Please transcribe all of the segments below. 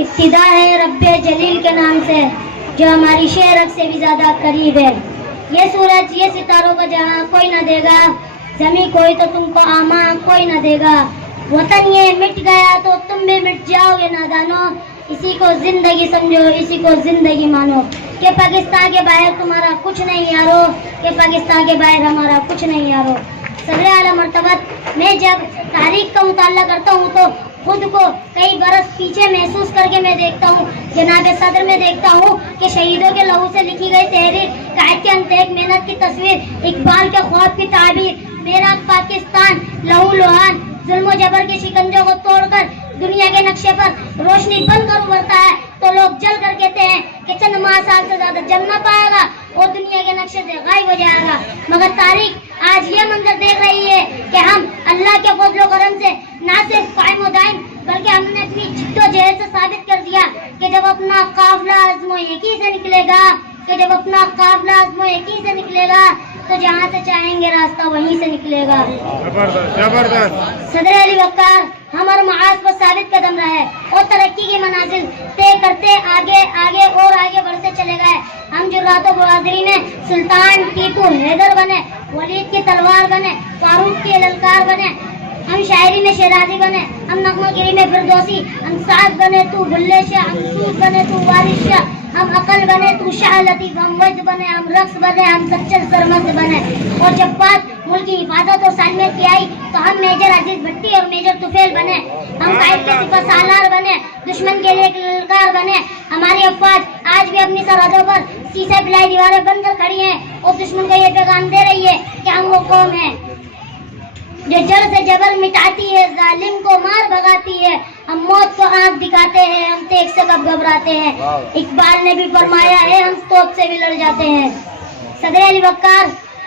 ابتدا ہے رب جلیل کے نام سے جو ہماری شہرت سے بھی زیادہ قریب ہے. یہ سورج یہ ستاروں کا جہاں کوئی نہ دے گا, زمین کوئی تو تم کو آما کوئی نہ دے گا. وطن یہ مٹ گیا تو تم بھی مٹ جاؤ گے نادانو. اسی کو زندگی سمجھو, اسی کو زندگی مانو. کہ پاکستان کے باہر تمہارا کچھ نہیں یارو, کہ پاکستان کے باہر ہمارا کچھ نہیں یارو. صدر اعلیٰ مرتبت میں جب تاریخ کا مطالعہ کرتا ہوں تو خود کو کئی برس پیچھے محسوس کر کے میں دیکھتا ہوں. جناب صدر میں دیکھتا ہوں کہ شہیدوں کے لہو سے لکھی گئی تحریر, قائد کے انتہائی محنت کی تصویر, اقبال کے خواب کی تعبیر. میرا پاکستان لہو لہان ظلم و جبر کے شکنجوں کو توڑ کر دنیا کے نقشے پر روشنی بن کر ابھرتا ہے تو لوگ جل کر کہتے ہیں کہ چند ماہ سال سے زیادہ جم نہ پائے گا اور دنیا کے نقشے سے غائب ہو جائے گا. مگر تاریخ آج یہ منظر دیکھ رہی ہے کہ ہم اللہ کے فضل و کرم سے نہ صرف قائم و دائم بلکہ ہم نے اپنی جد و جہد سے ثابت کر دیا کہ جب اپنا قافلہ عزم و یقین سے نکلے گا, کہ جب اپنا قافلہ عزم و یقین سے نکلے گا تو جہاں سے چاہیں گے راستہ وہیں سے نکلے گا. صدر علی وقار ہم اور معاذ پر ثابت قدم رہے اور ترقی کی منازل طے کرتے آگے آگے اور آگے بڑھتے چلے گئے. ہم جرات و بہادری میں سلطان ٹیپو حیدر بنے, ولید کی تلوار بنے, فاروق کی للکار بنے. ہم شاعری میں شیرازی بنے, ہم نغمہ گیری میں فردوسی, ہم سعد بنے تو بلے شاہ, ہم سود بنے تو وارث شاہ, ہم عقل بنے تو شاہ لطیف, ہم وجد بنے, ہم رقص بنے, ہم سچل سرمست بنے. اور جب بات ملک کی حفاظت اور سالمیت کی آئی تو ہم میجر عزیز بھٹی اور میجر طفیل بنے. ہم قائد کے سپہ سالار بنے, دشمن کے لیے ایک للکار بنے. ہماری افواج آج بھی اپنی سرحدوں پر سیسے پلائی دیواریں بن کر کھڑی ہیں اور دشمن کو یہ پیغام دے رہی ہے کہ ہم وہ قوم ہیں جو جڑ سے جبل مٹاتی ہے, ظالم کو مار بھگاتی ہے. ہم موت کو آنکھ دکھاتے ہیں, ہم تیغ سے کب گھبراتے ہیں. اقبال نے بھی فرمایا ہے ہم توپ سے بھی لڑ جاتے ہیں. صدر علی وقار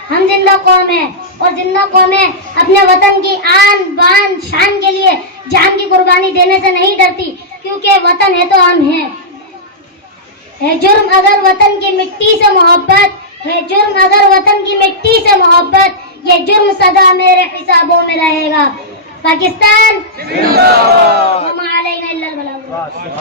ہم زندہ قوم ہیں اور زندہ قومیں اپنے وطن کی آن بان شان کے لیے جان کی قربانی دینے سے نہیں ڈرتی, کیونکہ وطن ہے تو ہم ہیں. ہے جرم اگر وطن کی مٹی سے محبت, ہے جرم اگر وطن کی مٹی سے محبت, یہ جرم سدا میرے حسابوں میں رہے گا. پاکستان زندہ باد.